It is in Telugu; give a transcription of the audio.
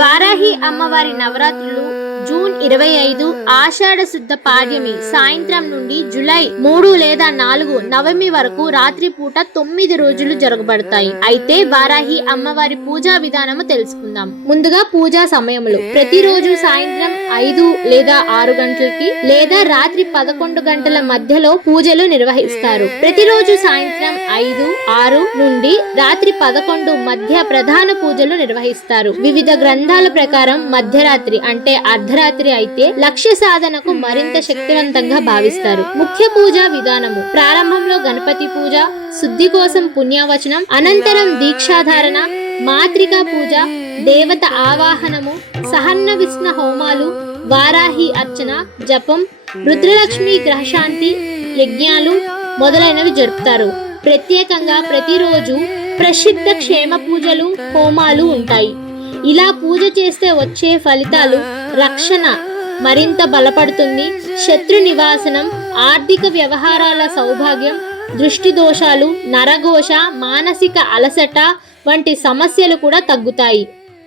వారాహి అమ్మవారి నవరాత్రులు జూన్ 25 ఆషాఢ శుద్ధ పాడ్యమి సాయంత్రం నుండి జూలై 3 లేదా 4 నవమి వరకు రాత్రి పూట 9 రోజులు జరగబడతాయి. అయితే వారాహి అమ్మవారి పూజా విధానము తెలుసుకుందాం. ముందుగా పూజా సమయములు ప్రతిరోజు సాయంత్రం 5 లేదా 6 గంటలకి లేదా రాత్రి 11 గంటల మధ్యలో పూజలు నిర్వహిస్తారు. ప్రతిరోజు సాయంత్రం 5, 6 నుండి రాత్రి 11 మధ్య ప్రధాన పూజలు నిర్వహిస్తారు. వివిధ గ్రంథాల ప్రకారం మధ్యరాత్రి అంటే అర్ధరాత్రి అయితే లక్ష్య సాధనకు మరింత శక్తివంతంగా భావిస్తారు. ముఖ్య పూజా విధానము ప్రారంభంలో గణపతి పూజ, శుద్ధి కోసం పుణ్యవచనం, అనంతరం దీక్షాధారణ, మాత్రికా పూజ, దేవత ఆవాహనము, సహన్న విష్ణ హోమాలు, వారాహి అర్చన, జపం, రుద్రలక్ష్మి గ్రహశాంతి యజ్ఞాలు మొదలైనవి జరుపుతారు. ప్రత్యేకంగా ప్రతిరోజు ప్రసిద్ధ క్షేమ పూజలు, హోమాలు ఉంటాయి. ఇలా పూజ చేస్తే వచ్చే ఫలితాలు రక్షణ మరింత బలపడుతుంది. శత్రు నివాసనం, ఆర్థిక వ్యవహారాల సౌభాగ్యం, దృష్టి దోషాలు, నరఘోష, మానసిక అలసట వంటి సమస్యలు కూడా తగ్గుతాయి.